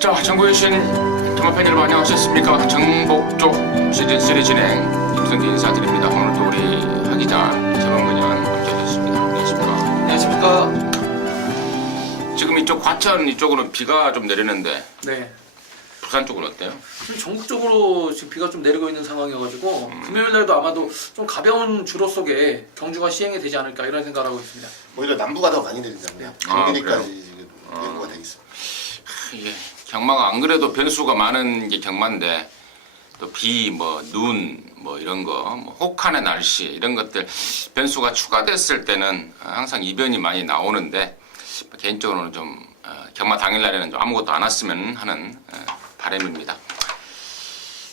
자, 전국에 계신 토마팬 여러분 안녕하셨습니까? 정복조 시즌3 진행 임승기 인사드립니다. 오늘도 우리 하기자 재방근연 함께하셨습니다. 안녕하십니까? 안녕하십니까? 지금 이쪽 과천 이쪽으로는 비가 좀 내리는데 네. 부산 쪽은 어때요? 지금 전국적으로 지금 비가 좀 내리고 있는 상황이어가지고 금요일 날도 아마도 좀 가벼운 주로 속에 경주가 시행이 되지 않을까 이런 생각을 하고 있습니다. 오히려 남부가 더 많이 내린답니다. 강릉까지 지금 예보가 돼 있어. 이게 경마가 안 그래도 변수가 많은 게 경마인데 또 비, 뭐 눈, 뭐 이런 거, 뭐 혹한의 날씨 이런 것들 변수가 추가됐을 때는 항상 이변이 많이 나오는데 개인적으로는 좀 경마 당일날에는 좀 아무것도 안 왔으면 하는 바람입니다.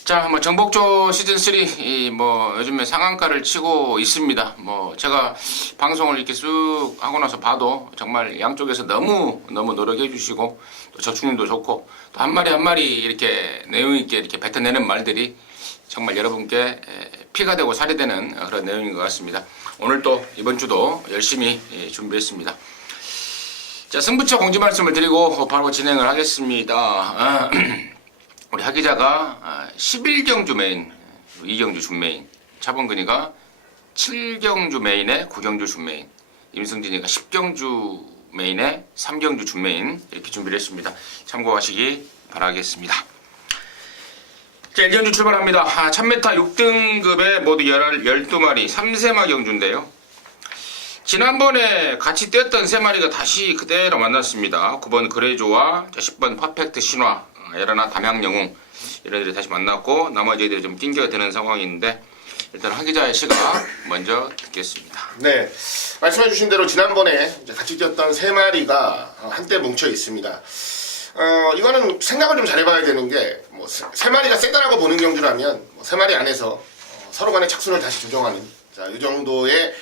자, 뭐 정복조 시즌3 뭐 요즘에 상한가를 치고 있습니다. 뭐 제가 방송을 이렇게 쑥 하고 나서 봐도 정말 양쪽에서 너무 노력해 주시고 또 저축률도 좋고 또 한 마리 한 마리 이렇게 내용 있게 이렇게 뱉어내는 말들이 정말 여러분께 피가 되고 살이 되는 그런 내용인 것 같습니다. 오늘 또 이번 주도 열심히 준비했습니다. 자, 승부처 공지 말씀을 드리고 바로 진행을 하겠습니다. 우리 하 기자가 11경주 메인, 2경주 준메인, 차범근이가 7경주 메인에 9경주 준메인, 임승진이가 10경주 메인에 3경주 준메인 이렇게 준비를 했습니다. 참고하시기 바라겠습니다. 자, 1경주 출발합니다. 1000m 6등급에 모두 12마리 3세마 경주인데요. 지난번에 같이 뛰었던 3마리가 다시 그대로 만났습니다. 9번 그레조와 10번 퍼펙트 신화, 에라나 담양영웅 이런 애들이 다시 만났고 나머지 애들이 좀 낑겨야 되는 상황인데 일단 하 기자의 시각 먼저 듣겠습니다. 네, 말씀해주신 대로 지난번에 같이 뛰었던 3마리가 한때 뭉쳐 있습니다. 이거는 생각을 좀 잘해봐야 되는 게 뭐 3마리가 세다라고 보는 경주라면 뭐 3마리 안에서 서로 간의 착순을 다시 조정하는 이 정도의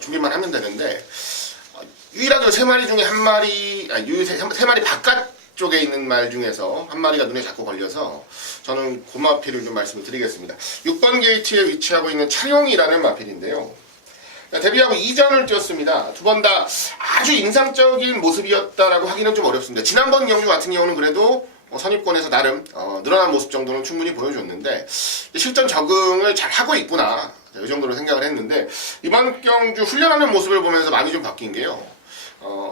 준비만 하면 되는데 유일하게 3마리 중에 한 마리, 3마리 바깥 쪽에 있는 말 중에서 한 마리가 눈에 자꾸 걸려서 저는 그 마필을 좀 말씀을 드리겠습니다. 6번 게이트에 위치하고 있는 차용이라는 마필인데요. 데뷔하고 2전을 뛰었습니다. 두 번 다 아주 인상적인 모습이었다라고 하기는 좀 어렵습니다. 지난번 경주 같은 경우는 그래도 선입권에서 나름 늘어난 모습 정도는 충분히 보여줬는데 실전 적응을 잘 하고 있구나 이 정도로 생각을 했는데 이번 경주 훈련하는 모습을 보면서 많이 좀 바뀐 게요.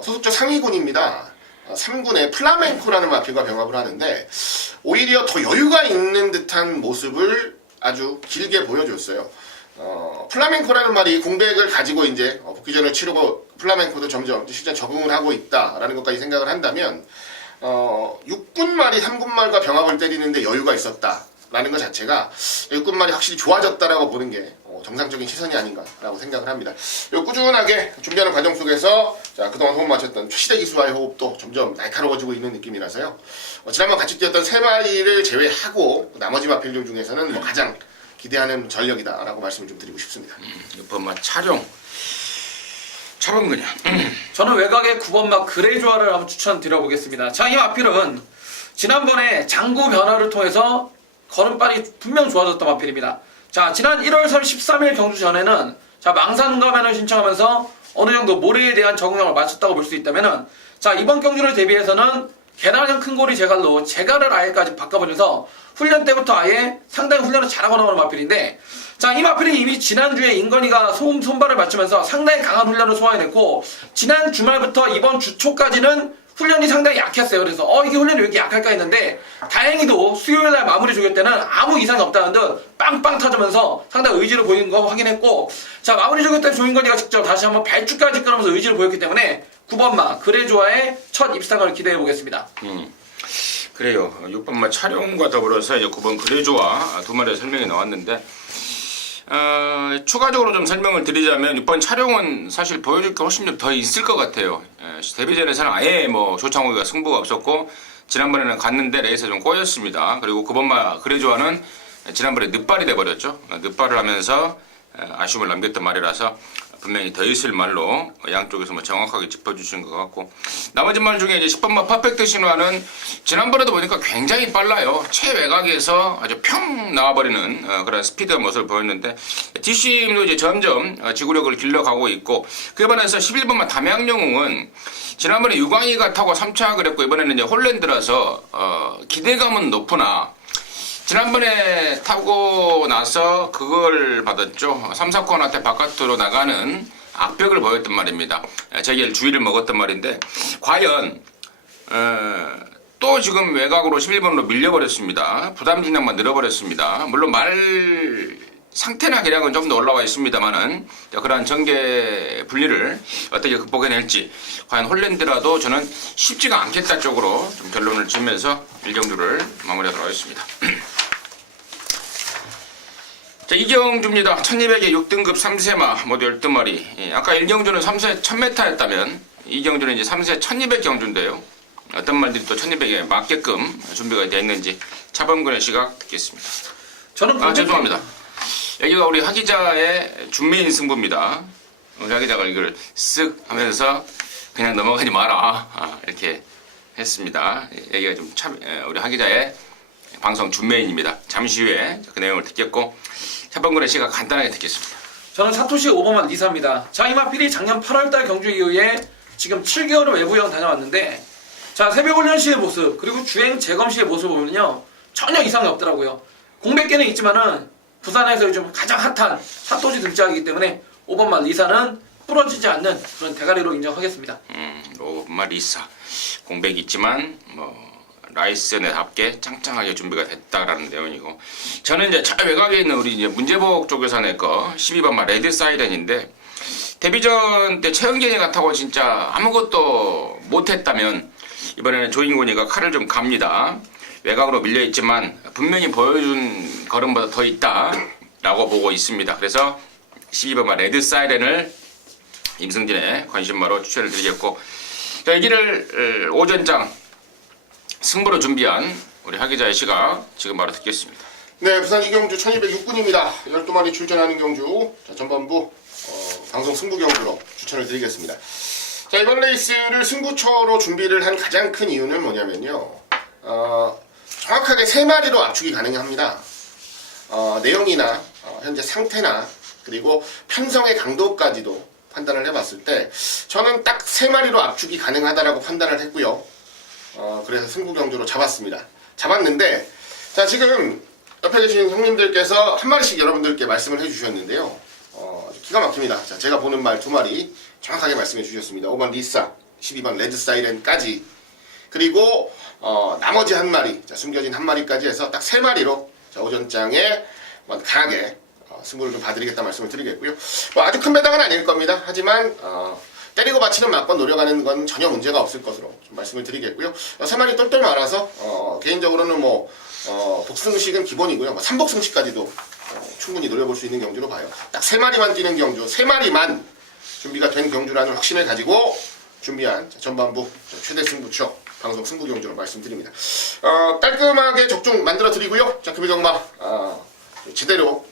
소속적 상위군입니다. 3군의 플라멩코라는 마필과 병합을 하는데 오히려 더 여유가 있는 듯한 모습을 아주 길게 보여줬어요. 플라멩코라는 말이 공백을 가지고 이제 복귀전을 치르고 플라멩코도 점점 실전 적응을 하고 있다라는 것까지 생각을 한다면 6군 말이 3군 말과 병합을 때리는데 여유가 있었다라는 것 자체가 6군 말이 확실히 좋아졌다라고 보는 게 정상적인 시선이 아닌가라고 생각을 합니다. 꾸준하게 준비하는 과정 속에서 그동안 호흡 맞췄던 최시대 기수와의 호흡도 점점 날카로워지고 있는 느낌이라서요. 지난번 같이 뛰었던 3마리를 제외하고 나머지 마필들 중에서는 뭐 가장 기대하는 전력이다라고 말씀을 좀 드리고 싶습니다. 6번 촬영 차범근이야. 저는 외곽의 9번마 그레조아를 한번 추천드려보겠습니다. 자, 이 마필은 지난번에 장구 변화를 통해서 걸음발이 분명 좋아졌던 마필입니다. 자, 지난 1월 13일 경주 전에는 망상가면을 신청하면서 어느 정도 모래에 대한 적응력을 마쳤다고 볼 수 있다면은 자, 이번 경주를 대비해서는 계단형 큰고리 제갈로 제갈을 아예까지 바꿔버려서 훈련 때부터 아예 상당히 훈련을 잘하고 나오는 마필인데 자, 이 마필이 이미 지난주에 인건이가 손발을 맞추면서 상당히 강한 훈련을 소화해냈고 지난 주말부터 이번 주 초까지는 훈련이 상당히 약했어요. 그래서 이게 훈련이 왜 이렇게 약할까 했는데 다행히도 수요일날 마무리 조교 때는 아무 이상이 없다는 듯 빵빵 터지면서 상당히 의지를 보이는 거 확인했고 자, 마무리 조교 때 조인건이가 직접 다시 한번 발주까지 끊으면서 의지를 보였기 때문에 9번마 그레조아의 첫 입상을 기대해 보겠습니다. 그래요. 6번마 촬영과 더불어서 이제 9번 그레조아 두 마리의 설명이 나왔는데 추가적으로 좀 설명을 드리자면 6번 촬영은 사실 보여줄 게 훨씬 좀 더 있을 것 같아요. 데뷔전에서는 아예 뭐 조창호가 승부가 없었고 지난번에는 갔는데 레이스 좀 꼬였습니다. 그리고 9번마 그레조아는 지난번에 늦발이 돼버렸죠. 늦발을 하면서 아쉬움을 남겼던 말이라서 분명히 더 있을 말로 양쪽에서 뭐 정확하게 짚어주신 것 같고, 나머지 말 중에 이제 10번마 퍼펙트 신화는 지난번에도 보니까 굉장히 빨라요. 최외곽에서 아주 평 나와버리는 그런 스피드의 모습을 보였는데, 뒷심도 이제 점점 지구력을 길러가고 있고, 그에 반해서 11번마 담양영웅은 지난번에 유광희가 타고 3차가 했고, 이번에는 이제 홀랜드라서 기대감은 높으나 지난번에 타고 나서 그걸 받았죠. 3, 4코너한테 바깥으로 나가는 악벽을 보였단 말입니다. 제기를 주의를 먹었단 말인데, 과연 또 지금 외곽으로 11번으로 밀려버렸습니다. 부담 중량만 늘어버렸습니다. 물론 말 상태나 계량은 좀 더 올라와 있습니다만은, 그러한 전개 분리를 어떻게 극복해낼지, 과연 홀랜드라도 저는 쉽지가 않겠다 쪽으로 좀 결론을 지으면서 1경주를 마무리하도록 하겠습니다. 자, 2경주입니다. 1200에 6등급 3세마 모두 12마리. 아까 1경주는 3세 1000m였다면 2경주는 이제 3세 1200경주인데요. 어떤 말들이 또 1200에 맞게끔 준비가 되어 있는지 차범근의 시각 듣겠습니다. 저는 죄송합니다. 여기가 우리 하 기자의 준메인 승부입니다. 우리 하 기자가 이걸 쓱 하면서 그냥 넘어가지 마라 이렇게 했습니다. 여기가 좀 우리 하 기자의 방송 준메인입니다. 잠시 후에 그 내용을 듣겠고, 차범근의 시각 간단하게 듣겠습니다. 저는 사토시 5번만 리사입니다. 자, 이마필이 작년 8월달 경주 이후에 지금 7개월을 외부여행 다녀왔는데, 자, 새벽 훈련 시의 모습 그리고 주행 재검 시의 모습을 보면요 전혀 이상이 없더라고요. 공백기는 있지만은 부산에서 요즘 가장 핫한 사토시 등장이기 때문에 5번만 리사는 부러지지 않는 그런 대가리로 인정하겠습니다. 5번만 리사 공백이 있지만 라이센에답게 짱짱하게 준비가 됐다라는 내용이고, 저는 이제 외곽에 있는 우리 이제 문제복 쪽에서 냈거 12번마 레드 사이렌인데, 데뷔전 때 최은gen이가 타고 진짜 아무것도 못했다면 이번에는 조인곤이가 칼을 좀 갑니다. 외곽으로 밀려있지만 분명히 보여준 걸음보다 더 있다라고 보고 있습니다. 그래서 12번마 레드 사이렌을 임승진의 관심마로 추천을 드리겠고, 자, 이 길을 오전장 승부로 준비한 우리 하 기자의 시각 지금 바로 듣겠습니다. 네, 부산 2경주 1206분입니다. 12마리 출전하는 경주. 자, 전반부 방송 승부 경주로 추천을 드리겠습니다. 자, 이번 레이스를 승부처로 준비를 한 가장 큰 이유는 뭐냐면요. 정확하게 3마리로 압축이 가능합니다. 내용이나 현재 상태나 그리고 편성의 강도까지도 판단을 해봤을 때 저는 딱 3마리로 압축이 가능하다라고 판단을 했고요. 그래서 승부 경주로 잡았는데, 자, 지금 옆에 계신 형님들께서 한 마리씩 여러분들께 말씀을 해주셨는데요. 기가 막힙니다. 자, 제가 보는 말 2마리 정확하게 말씀해 주셨습니다. 5번 리사, 12번 레드 사이렌까지, 그리고 나머지 한 마리, 자, 숨겨진 한 마리까지 해서 딱 3마리로 자, 오전장에 강하게 승부를 좀 봐드리겠다 말씀을 드리겠고요. 아주 큰 배당은 아닐 겁니다. 하지만 때리고 받치는 맞건 노려가는 건 전혀 문제가 없을 것으로 좀 말씀을 드리겠고요. 3마리 똘똘 말아서 개인적으로는 복승식은 기본이고요. 3복승식까지도 충분히 노려볼 수 있는 경주로 봐요. 딱 3마리만 뛰는 경주, 3마리만 준비가 된 경주라는 확신을 가지고 준비한 전반부 최대 승부처 방송 승부 경주로 말씀드립니다. 깔끔하게 적중 만들어 드리고요. 자, 금일경마 제대로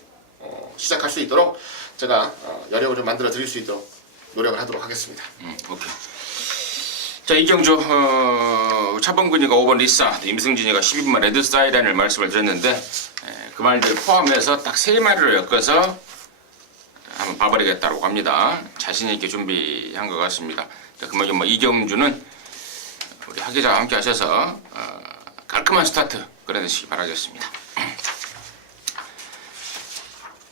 시작할 수 있도록 제가 여력을 좀 만들어 드릴 수 있도록 노력을 하도록 하겠습니다. 오케이. 자, 이경주 차범근이가 5번 리사, 임승진이가 12번 레드 사이렌을 말씀을 드렸는데, 그 말들 포함해서 딱 3마리로 엮어서 한번 봐버리겠다고 합니다. 자신 있게 준비한 것 같습니다. 자, 그러면 이경주는 우리 하 기자와 함께 하셔서 깔끔한 스타트 그려내시기 바라겠습니다.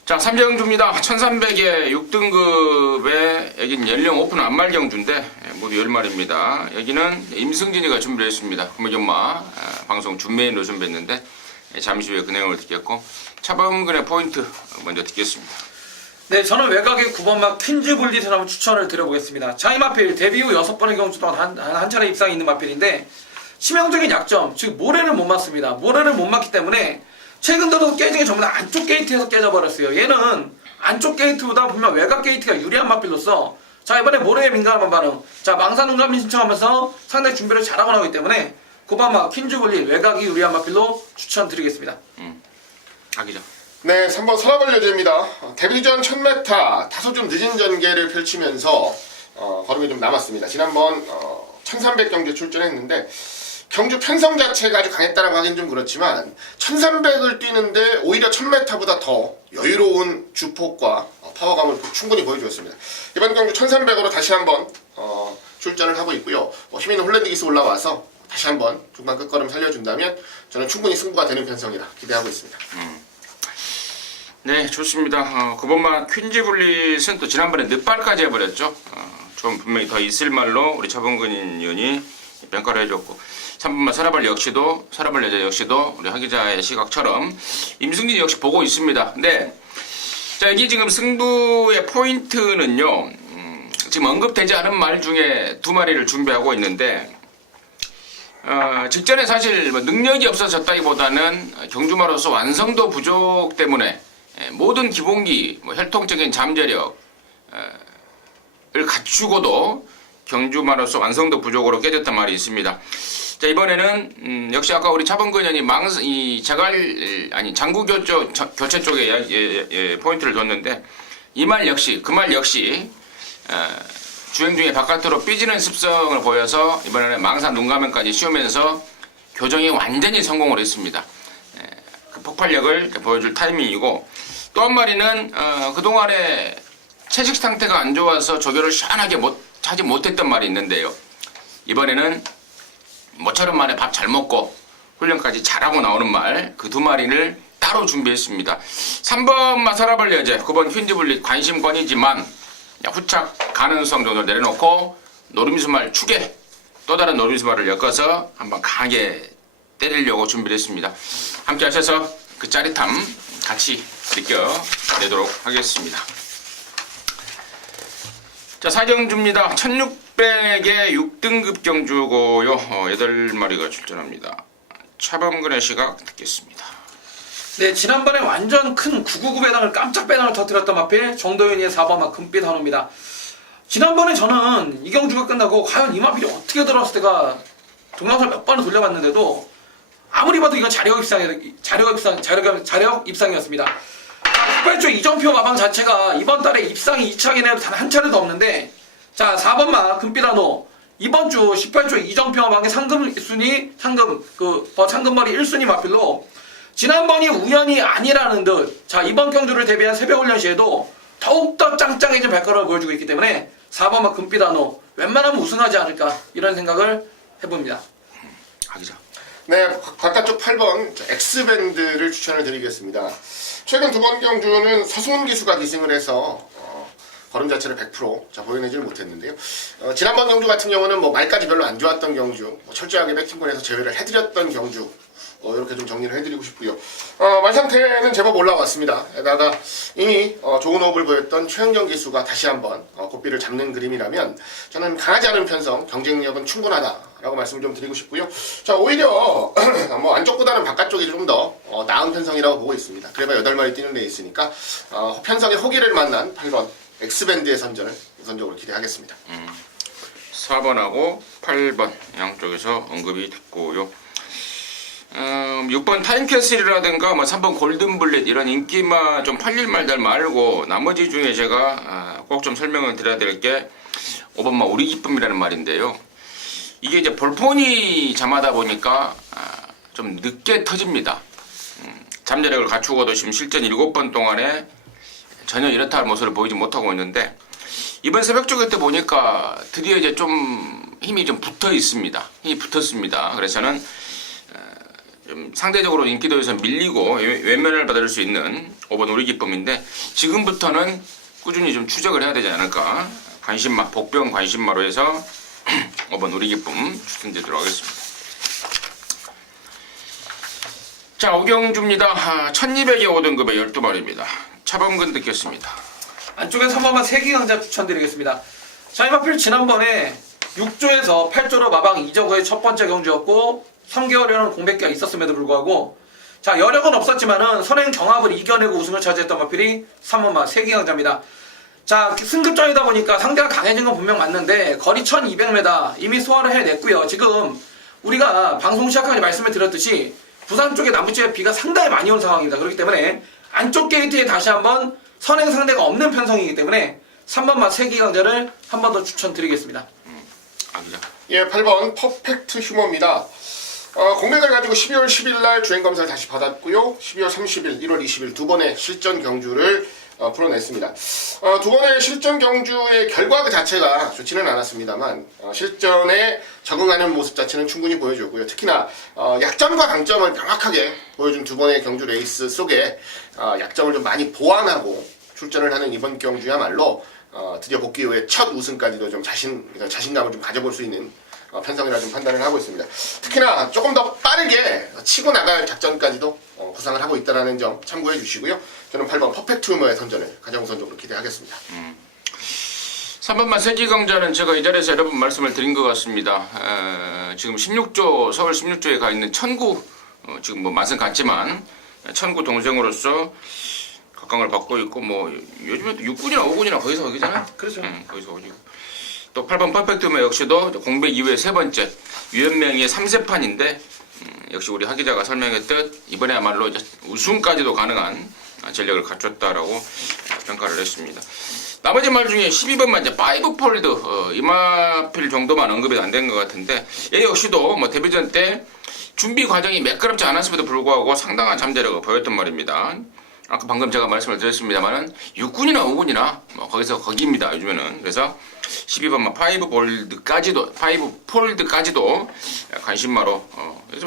자, 3경주입니다. 1300에 6등급의 여긴 연령 오픈 안말 경주인데 모두 10마리입니다. 여기는 임승진이가 준비를 했습니다. 금요경마 방송 준메인으로 준비했는데 잠시 후에 그 내용을 듣겠고, 차범근의 포인트 먼저 듣겠습니다. 네, 저는 외곽의 9번마 퀸즈 볼릿을 한번 추천을 드려보겠습니다. 자, 이 마필 데뷔 후 6번의 경주 동안 한 차례 입상이 있는 마필인데, 치명적인 약점, 즉 모래를 못 맞습니다. 모래를 못 맞기 때문에 최근 들어서 깨진 게 전부 다 안쪽 게이트에서 깨져버렸어요. 얘는 안쪽 게이트보다 분명 외곽 게이트가 유리한 마필로서, 자, 이번에 모래에 민감한 반응, 자, 망사능감이 신청하면서 상당히 준비를 잘하고 나오기 때문에 9번마 퀸즈 볼릿 외곽이 유리한 마필로 추천드리겠습니다. 하 기자. 네, 3번 서라벌여제입니다. 데뷔전 1000m 다소 좀 늦은 전개를 펼치면서 걸음이 좀 남았습니다. 지난번 1300 경기에 출전했는데 경주 편성 자체가 아주 강했다라고 하긴 좀 그렇지만 1300을 뛰는데 오히려 1000m보다 더 여유로운 주폭과 파워감을 충분히 보여주었습니다. 이번 경주 1300으로 다시 한번 출전을 하고 있고요. 힘있는 홀랜드기스 올라와서 다시 한번 중반 끝걸음 살려준다면 저는 충분히 승부가 되는 편성이라 기대하고 있습니다. 네, 좋습니다. 9번마 퀸즈블릿은 또 지난번에 늦발까지 해버렸죠. 좀 분명히 더 있을 말로 우리 차범근 의원이 평가를 해줬고 3번마 서라벌 여자 역시도 우리 하 기자의 시각처럼 임승진 역시 보고 있습니다. 네, 자 여기 지금 승부의 포인트는요. 지금 언급되지 않은 말 중에 두 마리를 준비하고 있는데 직전에 사실 뭐 능력이 없어서 졌다기보다는 경주마로서 완성도 부족 때문에 모든 기본기, 혈통적인 잠재력을 갖추고도 경주마로서 완성도 부족으로 깨졌단 말이 있습니다. 자 이번에는 역시 아까 우리 차범근 의원이 장구 교체 쪽에 포인트를 뒀는데 이 말 역시 그 말 역시 주행 중에 바깥으로 삐지는 습성을 보여서 이번에는 망사 눈감면까지 씌우면서 교정이 완전히 성공을 했습니다. 그 폭발력을 보여줄 타이밍이고 또 한 마리는 그동안에 채식 상태가 안 좋아서 조교를 시원하게 하지 못했던 말이 있는데요. 이번에는 모처럼 만에 밥 잘 먹고 훈련까지 잘하고 나오는 말 그 두 마리를 따로 준비했습니다. 3번 마사라벌 여제, 9번 퀸즈블릿 관심권이지만 후착 가능성 정도를 내려놓고 노림수말 축에 또 다른 노림수말을 엮어서 한번 강하게 때리려고 준비를 했습니다. 함께 하셔서 그 짜릿함 같이 느껴내도록 하겠습니다. 자, 사경주입니다. 1600의 6등급 경주고요. 8마리가 출전합니다. 차범근의 시각 듣겠습니다. 네, 지난번에 완전 큰 999 배당을 깜짝 배당을 터뜨렸던 마필 정도윤이의 4번마 금빛 한호입니다. 지난번에 저는 이 경주가 끝나고 과연 이 마필이 어떻게 들어왔을 때가 동영상을 몇 번을 돌려봤는데도 아무리 봐도 이건 자력 입상이었습니다. 18조 이정표 마방 자체가 이번 달에 입상이 2차긴 해도 단 한 차례도 없는데 자 4번마 금빛 한호 이번 주 18조 이정표 마방의 상금머리 1순위 마필로 지난번이 우연이 아니라는 듯 자 이번 경주를 대비한 새벽훈련 시에도 더욱더 짱짱해진 발걸음을 보여주고 있기 때문에 4번마 금빛 한호 웬만하면 우승하지 않을까 이런 생각을 해봅니다. 하기자. 네, 바깥쪽 8번 X밴드를 추천을 드리겠습니다. 최근 두 번 경주는 서승훈 기수가 기승을 해서 걸음 자체를 100% 보여내지를 못했는데요. 지난번 경주 같은 경우는 말까지 별로 안 좋았던 경주, 철저하게 배팅권에서 제외를 해드렸던 경주 이렇게 좀 정리를 해드리고 싶고요. 말 상태는 제법 올라왔습니다. 게다가 이미 좋은 호흡을 보였던 최은경 기수가 다시 한번 고삐를 잡는 그림이라면 저는 강하지 않은 편성, 경쟁력은 충분하다라고 말씀을 좀 드리고 싶고요. 자, 오히려 안쪽보다는 바깥쪽이 좀 더 나은 편성이라고 보고 있습니다. 그래봐 8마리 뛰는 데 있으니까 편성의 호기를 만난 8번 X밴드의 선전을 우선적으로 기대하겠습니다. 4번하고 8번 양쪽에서 언급이 됐고요. 6번 타임캐슬이라든가 3번 골든블렛 이런 인기마 좀 팔릴 말들 말고 나머지 중에 제가 꼭 좀 설명을 드려야 될 게 5번마 우리 기쁨이라는 말인데요. 이게 이제 볼폰이 잠하다 보니까 좀 늦게 터집니다. 잠재력을 갖추고도 지금 실전 7번 동안에 전혀 이렇다 할 모습을 보이지 못하고 있는데 이번 새벽 쪽에 때 보니까 드디어 이제 좀 힘이 좀 붙어 있습니다. 힘이 붙었습니다. 그래서 저는 좀 상대적으로 인기도에서 밀리고 외면을 받을 수 있는 5번 우리 기쁨인데 지금부터는 꾸준히 좀 추적을 해야 되지 않을까. 관심마, 복병 관심마로 해서 5번 우리 기쁨 추천드리도록 하겠습니다. 자, 오경주입니다. 1200의 5등급의 12마리입니다. 차범근 듣겠습니다. 안쪽에 3번마 세기강자 추천드리겠습니다. 자, 이 마필 지난번에 6조에서 8조로 마방 이적의 첫 번째 경주였고 3개월여는 공백기가 있었음에도 불구하고 자 여력은 없었지만은 선행 경합을 이겨내고 우승을 차지했던 마필이 3번마 세기강자입니다. 자 승급전이다 보니까 상대가 강해진 건 분명 맞는데 거리 1200m 이미 소화를 해냈고요. 지금 우리가 방송 시작하기 말씀을 드렸듯이 부산 쪽에 남부지에 비가 상당히 많이 온 상황입니다. 그렇기 때문에 안쪽 게이트에 다시 한번 선행 상대가 없는 편성이기 때문에 3번마 세기강자를 한 번 더 추천드리겠습니다. 아기자. 예, 8번 퍼펙트 휴머입니다. 공백을 가지고 12월 10일 날 주행검사를 다시 받았고요. 12월 30일, 1월 20일 두 번의 실전 경주를 풀어냈습니다. 두 번의 실전 경주의 결과 그 자체가 좋지는 않았습니다만 실전에 적응하는 모습 자체는 충분히 보여줬고요. 특히나 약점과 강점을 명확하게 보여준 두 번의 경주 레이스 속에 약점을 좀 많이 보완하고 출전을 하는 이번 경주야말로 드디어 복귀 이후에 첫 우승까지도 좀 자신감을 좀 가져볼 수 있는 편성이라 좀 판단을 하고 있습니다. 특히나 조금 더 빠르게 치고 나갈 작전까지도 구상을 하고 있다는 점 참고해 주시고요. 저는 8번 퍼펙트 휴머의 선전을 가장 우선적으로 기대하겠습니다. 3번마 세기강자는 제가 이 자리에서 여러 번 말씀을 드린 것 같습니다. 지금 16조, 서울 16조에 가 있는 천구, 지금 뭐 맛은 같지만 천구 동생으로서 각광을 받고 있고, 뭐 요즘에 또 6군이나 5군이나 거기서 거기잖아요. 그렇죠. 거기서 거기고. 또 8번 퍼펙트마 역시도 공백 이후에 세 번째 유연명의 3세판인데 역시 우리 하 기자가 설명했듯 이번에야말로 이제 우승까지도 가능한 전력을 갖췄다라고 평가를 했습니다. 나머지 말 중에 12번만 이제 5폴드 이마필 정도만 언급이 안 된 것 같은데 얘 역시도 뭐 데뷔전 때 준비 과정이 매끄럽지 않았음에도 불구하고 상당한 잠재력을 보였던 말입니다. 아까 방금 제가 말씀을 드렸습니다만은 6군이나 5군이나 뭐 거기서 거기입니다. 요즘에는. 그래서 12번만 5폴드까지도 관심마로 그래서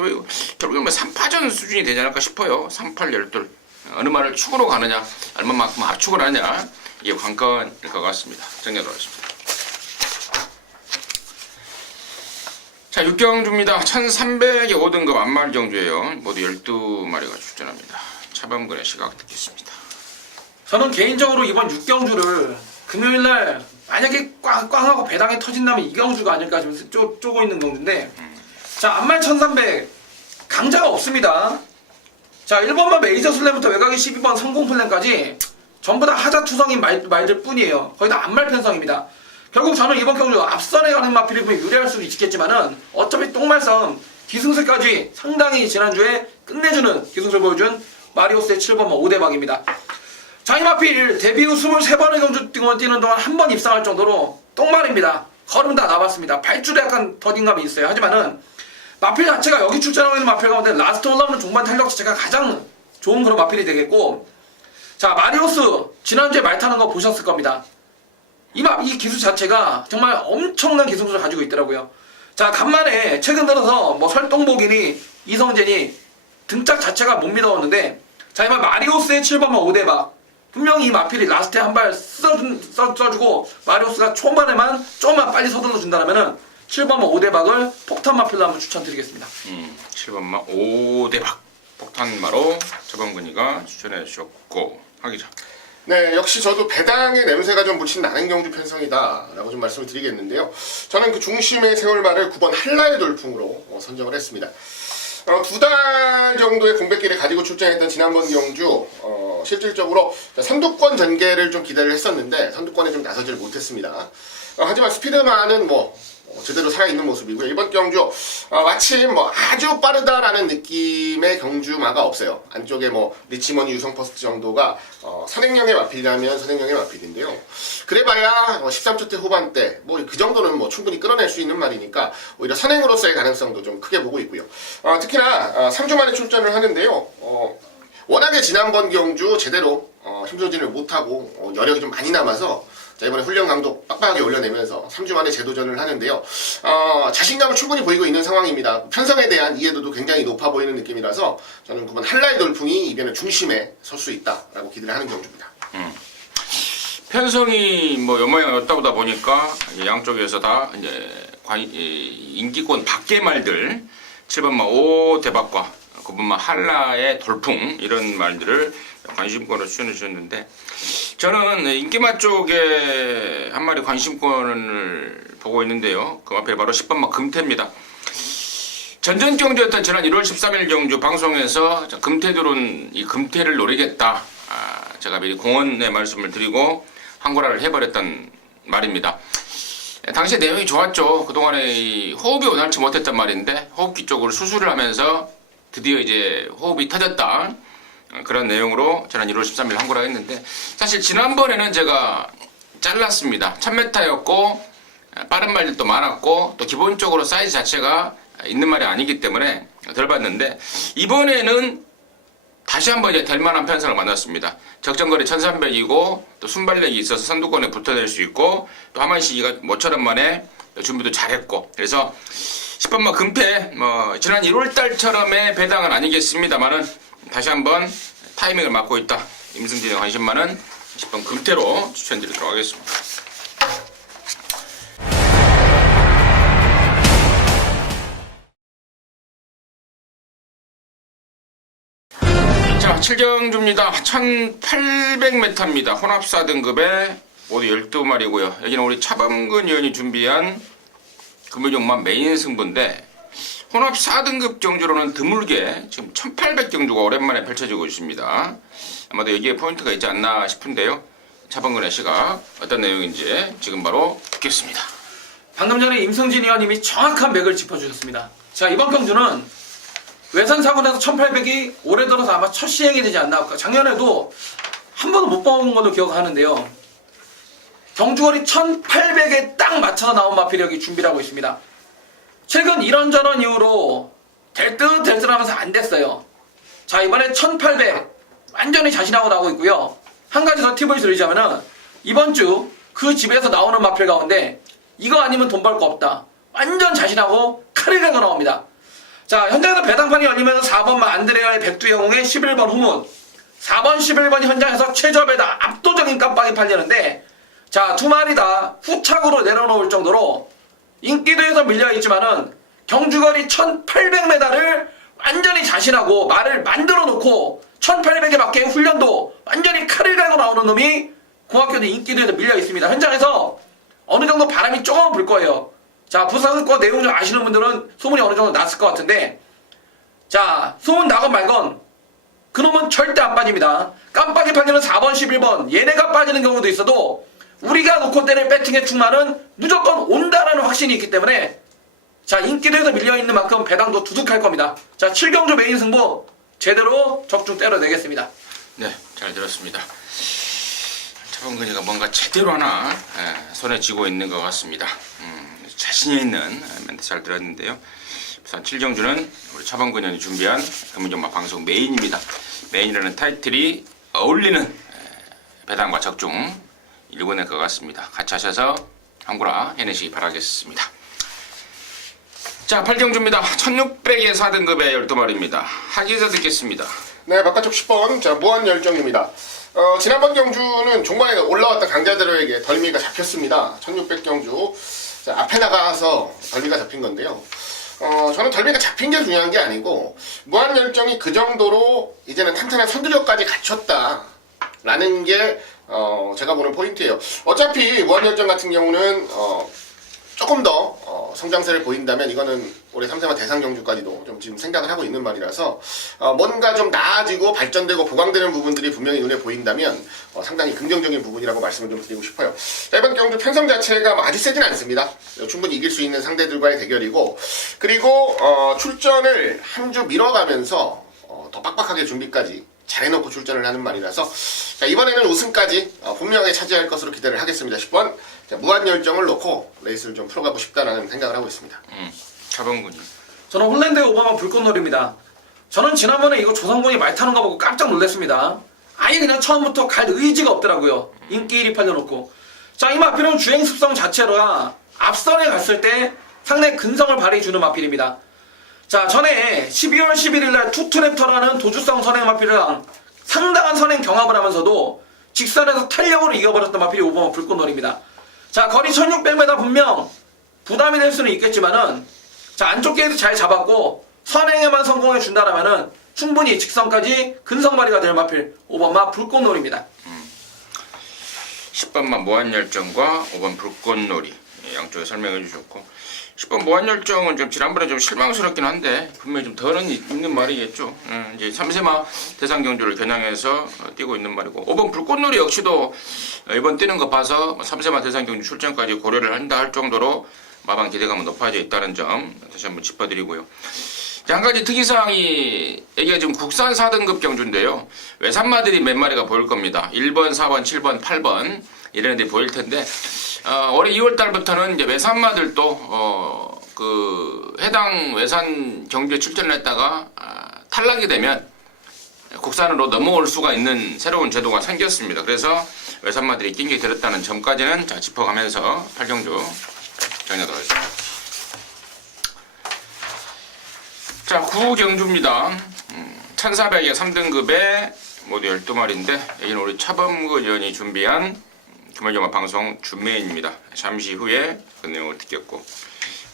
결국엔 뭐 3파전 수준이 되지 않을까 싶어요. 38, 12 어느 말을 축으로 가느냐 얼마만큼 압축을 하느냐 이게 관건일 것 같습니다. 정리하도록 하겠습니다. 자, 6경주입니다. 1300의 5등급 안마리 정주예요. 모두 12마리가 출전합니다. 차범근의 시각 듣겠습니다. 저는 개인적으로 이번 6경주를 금요일날 만약에 꽝하고 배당이 터진다면 이 경주가 아닐까 지금 쪼고 있는 경주인데, 자, 안말 1300 강자가 없습니다. 자, 1번만 메이저 슬램부터 외곽의 12번 성공 플랜까지 전부 다 하자투성인 말들 뿐이에요. 거의 다 안말 편성입니다. 결국 저는 이번 경주 앞선에 가는 마필이 보면 유리할 수도 있겠지만은 어차피 똥말싸움 기승술까지 상당히 지난주에 끝내주는 기승술 보여준 마리오스의 7번만 5대박입니다. 자, 이 마필 데뷔 후 23번의 경주 뛰는 동안 한 번 입상할 정도로 똥말입니다. 걸음 다 나봤습니다. 발줄에 약간 더딘감이 있어요. 하지만은 마필 자체가 여기 출전하고 있는 마필 가운데 라스트 올라오는 종반 탄력 자체가 가장 좋은 그런 마필이 되겠고, 자, 마리오스 지난주에 말 타는 거 보셨을 겁니다. 이 기술 자체가 정말 엄청난 기술을 가지고 있더라고요. 자, 간만에 최근 들어서 뭐 설동복이니 이성재니 등짝 자체가 못 믿어왔는데, 자, 이번 마리오스의 7번만 5대박 분명히 이 마필이 라스트에 한 발 써주고 마리오스가 초반에만 조금만 빨리 서둘러 준다면은 7번만 5대박을 폭탄 마필로 한번 추천드리겠습니다. 7번마 5대박 폭탄마로 차범근이가 추천해 주셨고, 하기자. 네, 역시 저도 배당의 냄새가 좀 물씬 나는 경주 편성이다라고 좀 말씀을 드리겠는데요. 저는 그 중심의 세월말을 9번 한라의 돌풍으로 선정을 했습니다. 2달 정도의 공백기를 가지고 출전했던 지난번 경주 실질적으로 선두권 전개를 좀 기대를 했었는데 선두권에 좀 나서질 못했습니다. 하지만 스피드만은 뭐 제대로 살아있는 모습이고요. 이번 경주 마침 뭐 아주 빠르다라는 느낌의 경주마가 없어요. 안쪽에 뭐 리치머니 유성 퍼스트 정도가 선행령의 마필이라면 선행령의 마필인데요. 그래봐야 13초 대 후반대 뭐 그 정도는 뭐 충분히 끌어낼 수 있는 말이니까 오히려 선행으로서의 가능성도 좀 크게 보고 있고요. 특히나 3주 만에 출전을 하는데요. 워낙에 지난번 경주 제대로 힘조진을 못하고 여력이 좀 많이 남아서 자, 이번에 훈련 강도 빡빡하게 올려내면서 3주 만에 재도전을 하는데요. 자신감을 충분히 보이고 있는 상황입니다. 편성에 대한 이해도도 굉장히 높아 보이는 느낌이라서 저는 9번 한라의 돌풍이 이변의 중심에 설 수 있다라고 기대를 하는 경주입니다. 편성이 뭐 연모양이었다 보다 보니까 양쪽에서 다 이제 인기권 밖의 말들 7번마 5대박과 9번마 한라의 돌풍 이런 말들을 관심권으로 추천해 주셨는데, 저는 인기맛 쪽에 한 마리 관심권을 보고 있는데요. 그 앞에 바로 10번마 금태입니다. 전전 경주였던 지난 1월 13일 경주 방송에서 금태 들어온 이 금태를 노리겠다. 제가 미리 공언의 말씀을 드리고 항고라를 해버렸던 말입니다. 당시에 내용이 좋았죠. 그동안에 호흡이 원활치 못했단 말인데 호흡기 쪽으로 수술을 하면서 드디어 이제 호흡이 터졌다. 그런 내용으로 지난 1월 13일 항구라 했는데 사실 지난번에는 제가 잘랐습니다. 1000m였고 빠른 말들도 많았고 또 기본적으로 사이즈 자체가 있는 말이 아니기 때문에 덜 봤는데 이번에는 다시 한번 이제 될 만한 편성을 만났습니다. 적정거리 1300이고 또 순발력이 있어서 선두권에 붙어낼 수 있고 또 하만시기가 모처럼 만에 준비도 잘했고 그래서 10번마 금패 지난 1월달처럼의 배당은 아니겠습니다만은 다시 한번 타이밍을 맡고 있다. 임승진의 관심 많은 10번 금태로 추천드리도록 하겠습니다. 자, 7경주입니다. 1800m입니다. 혼합 4등급에 모두 12마리고요. 여기는 우리 차범근 의원이 준비한 금요종만 메인 승부인데 혼합 4등급 경주로는 드물게 지금 1800경주가 오랜만에 펼쳐지고 있습니다. 아마도 여기에 포인트가 있지 않나 싶은데요. 차범근의 시각 어떤 내용인지 지금 바로 듣겠습니다. 방금 전에 임성진 의원님이 정확한 맥을 짚어주셨습니다. 자, 이번 경주는 외산 사고 나서 1800이 올해 들어서 아마 첫 시행이 되지 않나. 작년에도 한 번도 못 본 걸로 기억하는데요. 경주거리 1800에 딱 맞춰서 나온 마필력이 준비를 하고 있습니다. 최근 이런저런 이유로 될 듯 하면서 안 됐어요. 자, 이번에 1800 완전히 자신하고 나오고 있고요. 한 가지 더 팁을 드리자면은 이번 주 그 집에서 나오는 마필 가운데 이거 아니면 돈 벌 거 없다. 완전 자신하고 칼을 가고 나옵니다. 자, 현장에서 배당판이 열리면서 4번마 안드레아의 백두영웅의 11번 후문 4번 11번이 현장에서 최저 배당 압도적인 깜빡이 팔리는데 자, 두 마리 다 후착으로 내려놓을 정도로 인기도에서 밀려있지만은 경주거리 1800m를 완전히 자신하고 말을 만들어 놓고 1800에 맞게 훈련도 완전히 칼을 갈고 나오는 놈이 고학교도 인기도에서 밀려있습니다. 현장에서 어느 정도 바람이 조금 불 거예요. 자, 부산 거 내용 좀 아시는 분들은 소문이 어느 정도 났을 것 같은데 자, 소문 나건 말건 그놈은 절대 안 빠집니다. 깜빡이 팔리는 4번 11번 얘네가 빠지는 경우도 있어도 우리가 놓고 때릴 배팅의 충만은 무조건 온다라는 확신이 있기 때문에 자, 인기도에서 밀려있는 만큼 배당도 두둑할 겁니다. 자, 7경주 메인 승부 제대로 적중 때려내겠습니다. 네, 잘 들었습니다. 차범근이가 뭔가 제대로 하나 손에 쥐고 있는 것 같습니다. 자신이 있는 멘트 잘 들었는데요. 우선 7경주는 우리 차범근 의원이 준비한 금은정마 방송 메인입니다. 메인이라는 타이틀이 어울리는 배당과 적중 읽어낼 것 같습니다. 같이 하셔서 항구라 해내시기 바라겠습니다. 자, 8경주입니다. 1600의 4등급의 12마리입니다. 하기에서 듣겠습니다. 네, 바깥쪽 10번 자 무한열정입니다. 지난번 경주는 종반에 올라왔던 강자대로에게 덜미가 잡혔습니다. 1600경주 자, 앞에 나가서 덜미가 잡힌 건데요. 저는 덜미가 잡힌 게 중요한 게 아니고 무한열정이 그 정도로 이제는 탄탄한 선두력까지 갖췄다라는 게 제가 보는 포인트예요. 어차피 무한열정 같은 경우는 조금 더 성장세를 보인다면 이거는 올해 3세마 대상경주까지도 좀 지금 생각을 하고 있는 말이라서 뭔가 좀 나아지고 발전되고 보강되는 부분들이 분명히 눈에 보인다면 상당히 긍정적인 부분이라고 말씀을 좀 드리고 싶어요. 이번 경주 편성 자체가 아주 세진 않습니다. 충분히 이길 수 있는 상대들과의 대결이고 그리고 출전을 한 주 밀어가면서 더 빡빡하게 준비까지 잘해놓고 출전을 하는 말이라서 자, 이번에는 우승까지 분명하게 차지할 것으로 기대를 하겠습니다. 10번 자, 무한열정을 놓고 레이스를 좀 풀어가고 싶다라는 생각을 하고 있습니다. 차범근이 저는 홀랜드의 오바마 불꽃놀이입니다. 저는 지난번에 이거 조성곤이 말 타는 거 보고 깜짝 놀랐습니다. 아예 그냥 처음부터 갈 의지가 없더라고요. 인기 1위 팔려놓고. 자, 이 마필은 주행 습성 자체가 앞선에 갔을 때 상당히 근성을 발휘해주는 마필입니다. 자, 전에 12월 11일날 투투랩터라는 도주성 선행 마필이랑 상당한 선행 경합을 하면서도 직선에서 탄력으로 이겨버렸던 마필이 오바마 불꽃놀이입니다. 자, 거리 1600m 분명 부담이 될 수는 있겠지만은 자, 안쪽 게이트 잘 잡았고 선행에만 성공해 준다라면은 충분히 직선까지 근성 발휘가 될 마필 오바마 불꽃놀이입니다. 10번만 무한열정과 5번 불꽃놀이 양쪽에 설명해 주셨고 10번 무한열정은 좀 지난번에 좀 실망스럽긴 한데 분명히 좀 덜은 있는 말이겠죠. 이제 3세마 대상 경주를 겨냥해서 뛰고 있는 말이고 5번 불꽃놀이 역시도 이번 뛰는 거 봐서 3세마 대상 경주 출전까지 고려를 한다 할 정도로 마방 기대감은 높아져 있다는 점 다시 한번 짚어드리고요. 자, 한 가지 특이사항이 여기가 지금 국산 4등급 경주인데요. 외산마들이 몇 마리가 보일 겁니다. 1번, 4번, 7번, 8번 이런 애들이 보일 텐데 올해 2월 달부터는 이제 외산마들도 그 해당 외산 경주에 출전을 했다가 탈락이 되면 국산으로 넘어올 수가 있는 새로운 제도가 생겼습니다. 그래서 외산마들이 낑겨 들었다는 점까지는 자, 짚어가면서 8경주 정리하도록 하겠습니다. 자, 9경주입니다. 1400에 3등급에 모두 12마리인데 여기는 우리 차범근 의원이 준비한 주말경마 방송 준메인입니다. 잠시 후에 그 내용을 듣겠고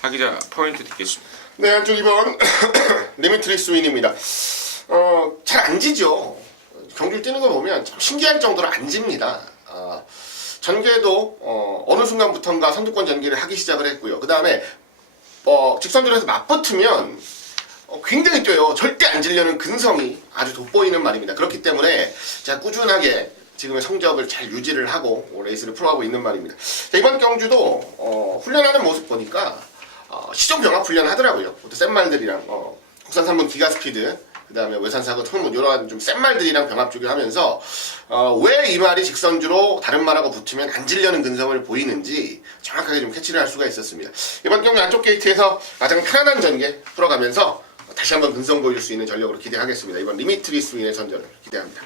하기자 포인트 듣겠습니다. 네, 한쪽 2번 리미트리스 윈입니다. 잘 안 지죠. 경주를 뛰는 거 보면 참 신기할 정도로 안 집니다. 전개도 어느 순간부턴가 선두권 전개를 하기 시작을 했고요. 그 다음에 직선줄에서 맞붙으면 굉장히 뛰어요. 절대 안 질려는 근성이 아주 돋보이는 말입니다. 그렇기 때문에 제가 꾸준하게 지금의 성적을 잘 유지를 하고 레이스를 풀어가고 있는 말입니다. 자, 이번 경주도 훈련하는 모습 보니까 시종 병합 훈련 하더라고요. 센 말들이랑 국산 3번 기가스피드, 그 다음에 외산사고 통문 이런 좀 센 말들이랑 병합 쪽을 하면서 왜 이 말이 직선주로 다른 말하고 붙으면 안 질려는 근성을 보이는지 정확하게 좀 캐치를 할 수가 있었습니다. 이번 경주 안쪽 게이트에서 가장 편안한 전개 풀어가면서 다시 한번 근성 보일 수 있는 전력으로 기대하겠습니다. 이번 리미트리스 윈의 선전을 기대합니다.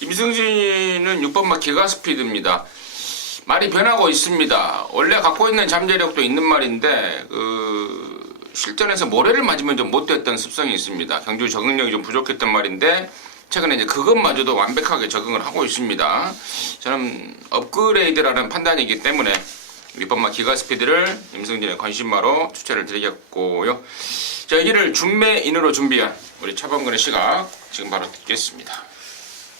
임승진은 6번마 기가스피드입니다. 말이 변하고 있습니다. 원래 갖고 있는 잠재력도 있는 말인데 실전에서 모래를 맞으면 좀 못됐던 습성이 있습니다. 경주 적응력이 좀 부족했던 말인데 최근에 이제 그것마저도 완벽하게 적응을 하고 있습니다. 저는 업그레이드라는 판단이기 때문에 6번마 기가스피드를 임승진의 관심마로 추천을 드리겠고요. 자, 여기를 준매인으로 준비한 우리 차범근의 시각 지금 바로 듣겠습니다.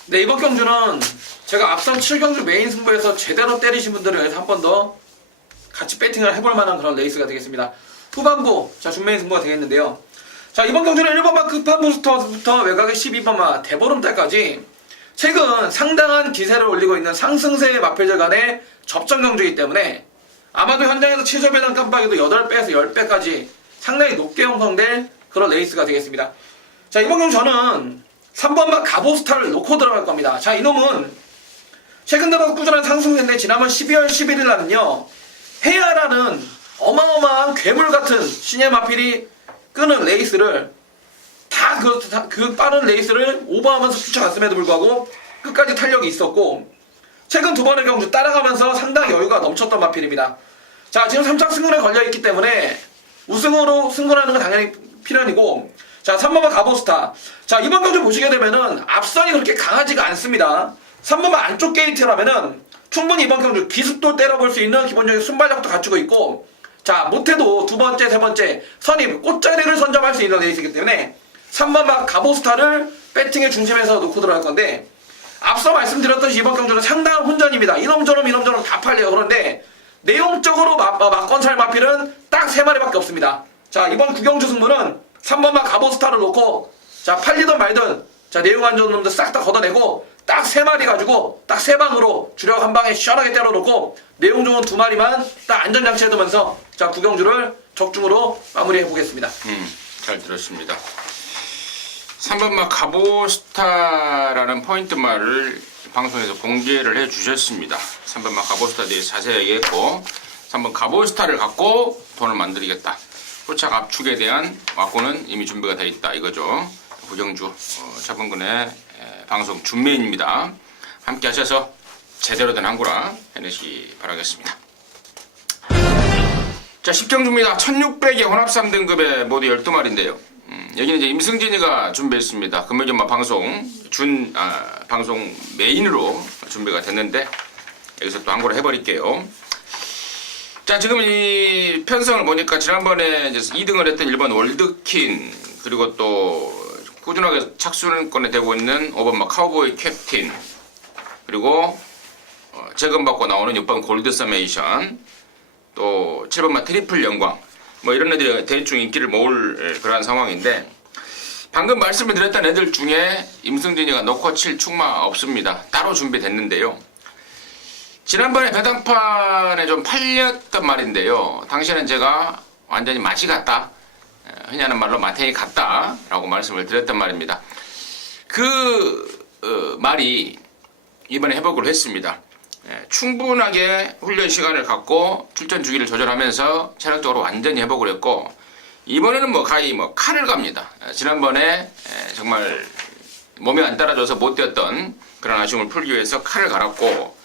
네, 이번 경주는 제가 앞선 7경주 메인 승부에서 제대로 때리신 분들을 위해서 한 번 더 같이 배팅을 해볼 만한 그런 레이스가 되겠습니다. 후반부, 자, 준메인 승부가 되겠는데요. 자, 이번 경주는 1번마 급한 부스터부터 외곽의 12번마 대보름달까지 최근 상당한 기세를 올리고 있는 상승세의 마필들 간의 접전 경주이기 때문에 아마도 현장에서 최저배당 깜빡이도 8배에서 10배까지 상당히 높게 형성될 그런 레이스가 되겠습니다. 자, 이번 경주 저는 3번마 가보스타를 놓고 들어갈 겁니다. 자, 이놈은 최근 들어서 꾸준한 상승세인데 지난번 12월 11일 날은요, 헤아라는 어마어마한 괴물 같은 신의 마필이 끄는 레이스를 그 빠른 레이스를 오버하면서 쫓아갔음에도 불구하고 끝까지 탄력이 있었고, 최근 두 번의 경주 따라가면서 상당히 여유가 넘쳤던 마필입니다. 자, 지금 3차 승군에 걸려있기 때문에 우승으로 승군하는 건 당연히 필연이고, 자, 3번마 가보스타. 자, 이번 경주 보시게 되면은 앞선이 그렇게 강하지가 않습니다. 3번마 안쪽 게이트라면은 충분히 이번 경주 기습도 때려볼 수 있는 기본적인 순발력도 갖추고 있고, 자, 못해도 두 번째, 세 번째 선입, 꽃자리를 선점할 수 있는 레이스이기 때문에 3번마 가보스타를 배팅의 중심에서 놓고 들어갈 건데, 앞서 말씀드렸듯이 이번 경주는 상당한 혼전입니다. 이놈저놈 다 팔려요. 그런데 내용적으로 막건살 마필은 딱 3마리밖에 없습니다. 자, 이번 9경주 승부는 3번마 가보스타를 놓고, 자, 팔리든 말든, 자, 내용 안 좋은 놈들 싹 다 걷어내고 딱 3마리 가지고 딱 3방으로 주력 한 방에 시원하게 때려놓고 내용 좋은 2마리만 딱 안전장치 해두면서, 자, 9경주를 적중으로 마무리해 보겠습니다. 잘 들었습니다. 3번마 가보스타라는 포인트 말을 방송에서 공개를 해 주셨습니다. 3번마 가보스타에 대해서 자세히 얘기했고, 3번 가보스타를 갖고 돈을 만들겠다. 포착 압축에 대한 와꾸는 이미 준비가 되어 있다 이거죠. 구경주 차범근의 방송 준메인입니다. 함께 하셔서 제대로 된 항구라 해내시기 바라겠습니다. 자, 10경주입니다. 1600의 혼합 3등급에 모두 12마리인데요. 여기는 이제 임승진이가 준비했습니다. 금요일마 방송 방송 메인으로 준비가 됐는데 여기서 또 항구를 해버릴게요. 자, 지금 이 편성을 보니까 지난번에 이제 2등을 했던 1번 월드킨, 그리고 또 꾸준하게 착순권에 되고 있는 5번마 카우보이 캡틴, 그리고 재검받고 나오는 6번 골드 서메이션, 또 7번마 트리플 영광, 뭐 이런 애들이 대충 인기를 모을 그러한 상황인데, 방금 말씀을 드렸던 애들 중에 임승진이가 놓고 칠 축마 없습니다. 따로 준비됐는데요. 지난번에 배당판에 좀 팔렸던 말인데요. 당시에는 제가 완전히 맛이 갔다, 흔히 하는 말로 마탱이 같다라고 말씀을 드렸단 말입니다. 말이 이번에 회복을 했습니다. 충분하게 훈련 시간을 갖고 출전 주기를 조절하면서 체력적으로 완전히 회복을 했고, 이번에는 가히 칼을 갑니다. 지난번에 정말 몸이 안 따라줘서 못 뛰었던 그런 아쉬움을 풀기 위해서 칼을 갈았고,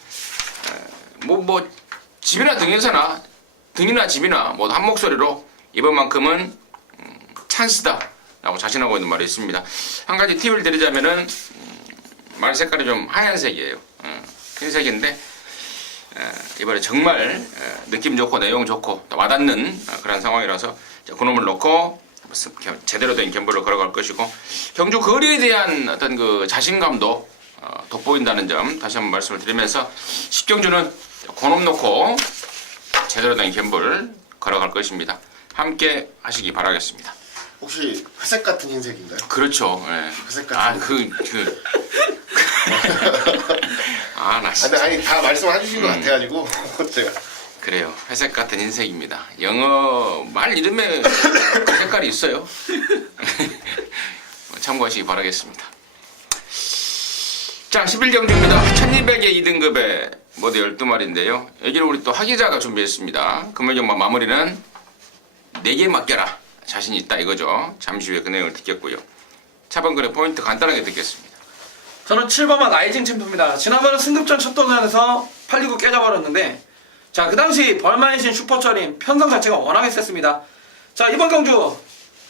집이나 등이나 집이나 한 목소리로 이번만큼은 찬스다라고 자신하고 있는 말이 있습니다. 한 가지 팁을 드리자면은 말 색깔이 좀 하얀색이에요. 흰색인데 이번에 정말 느낌 좋고 내용 좋고 와닿는 그런 상황이라서 그놈을 놓고 제대로 된 견부를 걸어갈 것이고, 경주 거리에 대한 어떤 그 자신감도 돋보인다는 점 다시 한번 말씀을 드리면서 10경주는 그놈 놓고 제대로 된 견부를 걸어갈 것입니다. 함께 하시기 바라겠습니다. 혹시 회색 같은 흰색인가요? 그렇죠. 네. 회색 같은 나 진짜. 아니 다 말씀해 주신 것 같아가지고 제가 그래요. 회색 같은 흰색입니다. 영어 말 이름에 그 색깔이 있어요. 참고하시기 바라겠습니다. 자, 11경주입니다. 1200의 2등급의 모두 12마리인데요. 여기를 우리 또 하기자가 준비했습니다. 금요일경마 마무리는 4개 맡겨라. 자신 있다 이거죠. 잠시 후에 그 내용을 듣겠고요. 차범근의 포인트 간단하게 듣겠습니다. 저는 7번만 라이징 챔프입니다. 지난번에 승급전 첫 도전에서 829 깨져버렸는데, 자, 그 당시 벌마의 신 슈퍼처림 편성 자체가 워낙에 셌습니다. 자, 이번 경주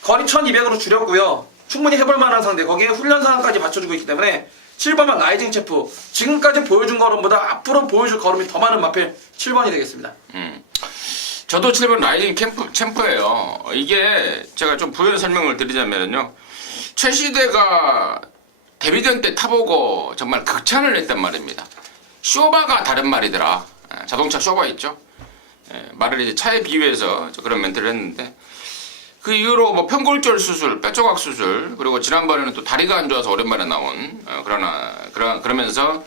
거리 1200으로 줄였고요. 충분히 해볼 만한 상대, 거기에 훈련 상황까지 맞춰주고 있기 때문에 7번만 라이징 챔프, 지금까지 보여준 걸음보다 앞으로 보여줄 걸음이 더 많은 마필 7번이 되겠습니다. 저도 7번 라이징 챔프예요. 이게 제가 좀 부연 설명을 드리자면요. 최시대가 데뷔전 때 타보고 정말 극찬을 했단 말입니다. 쇼바가 다른 말이더라. 자동차 쇼바 있죠. 말을 이제 차에 비유해서 그런 멘트를 했는데, 그 이후로 편골절 수술, 뼈조각 수술, 그리고 지난번에는 또 다리가 안 좋아서 오랜만에 나온 그러면서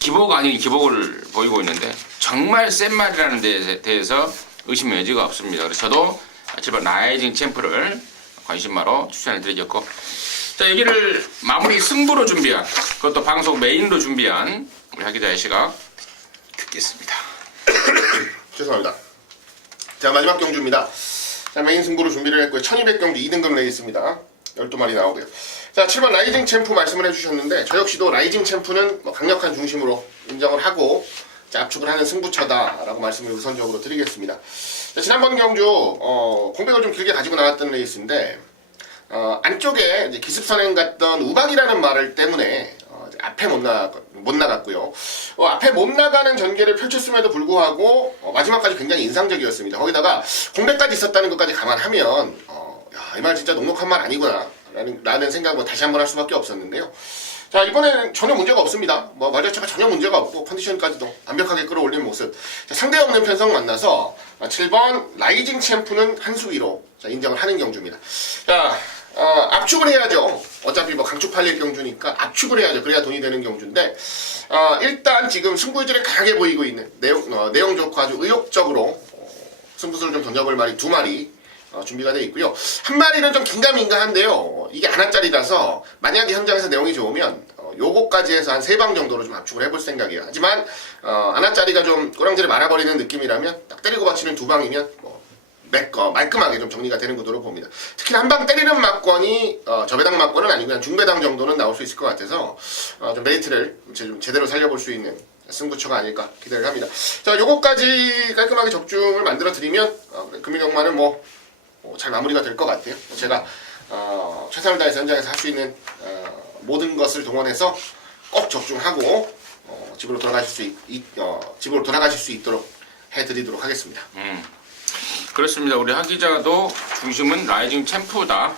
기복 아닌 기복을 보이고 있는데, 정말 센 말이라는 데에 대해서 의심의 여지가 없습니다. 그래서 저도 7번 라이징 챔프를 관심마로 추천을 드리겠고, 자, 여기를 마무리 승부로 준비한, 그것도 방송 메인으로 준비한 우리 하기자의 시각 듣겠습니다. 죄송합니다. 자, 마지막 경주입니다. 자, 메인 승부로 준비를 했고요. 1200경주 2등급 레이스입니다. 12마리 나오고요. 자, 7번 라이징 챔프 말씀을 해주셨는데, 저 역시도 라이징 챔프는 강력한 중심으로 인정을 하고 압축을 하는 승부처다라고 말씀을 우선적으로 드리겠습니다. 자, 지난번 경주 공백을 좀 길게 가지고 나왔던 레이스인데, 안쪽에 이제 기습선행 갔던 우박이라는 말을 때문에 앞에 못 나갔고요. 앞에 못 나가는 전개를 펼쳤음에도 불구하고 마지막까지 굉장히 인상적이었습니다. 거기다가 공백까지 있었다는 것까지 감안하면 이 말 진짜 녹록한 말 아니구나 라는 생각을 다시 한번 할 수밖에 없었는데요. 자, 이번에는 전혀 문제가 없습니다. 말 자체가 전혀 문제가 없고 컨디션까지도 완벽하게 끌어올린 모습. 자, 상대없는 편성 만나서 7번 라이징 챔프는 한 수위로 인정을 하는 경주입니다. 자, 압축을 해야죠. 어차피 강축 팔릴 경주니까 압축을 해야죠. 그래야 돈이 되는 경주인데, 일단 지금 승부의질이 강하게 보이고 있는 내용 좋고 아주 의욕적으로 승부수를 좀 던져볼 말이 2마리 준비가 되어 있고요. 한 마리는 좀 긴가민가한데요. 이게 하나짜리라서 만약에 현장에서 내용이 좋으면 요거까지 해서 한 3방 정도로 좀 압축을 해볼 생각이에요. 하지만 하나짜리가 좀 꼬랑지를 말아버리는 느낌이라면 딱 때리고 받치는 2방이면 말끔하게 좀 정리가 되는 구도로 봅니다. 특히 한 방 때리는 막권이 저배당 막권은 아니고 그냥 중배당 정도는 나올 수 있을 것 같아서 좀 메리트를 좀 제대로 살려볼 수 있는 승부처가 아닐까 기대를 합니다. 자, 요거까지 깔끔하게 적중을 만들어 드리면 금일경마는 잘 마무리가 될 것 같아요. 제가 최선을 다해서 현장에서 할 수 있는 모든 것을 동원해서 꼭 적중하고 집으로 돌아가실 수 있도록 해드리도록 하겠습니다. 그렇습니다. 우리 하 기자도 중심은 라이징 챔프다.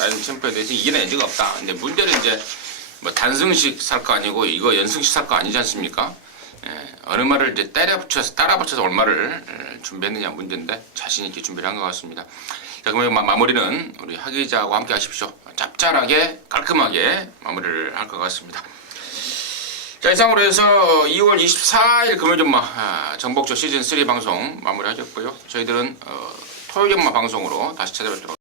라이징 챔프에 대해서 이기는 에지가 없다. 근데 문제는 이제 단승식 살 거 아니고 이거 연승식 살 거 아니지 않습니까? 어느 말을 이제 따라 붙여서 얼마를 준비했느냐 문제인데 자신 있게 준비를 한 것 같습니다. 자, 그러면 마무리는 우리 하 기자하고 함께 하십시오. 짭짤하게 깔끔하게 마무리를 할 것 같습니다. 자, 이상으로 해서 2월 24일 금요일경마 정복조 시즌3 방송 마무리하셨고요. 저희들은 토요일경마 방송으로 다시 찾아뵙도록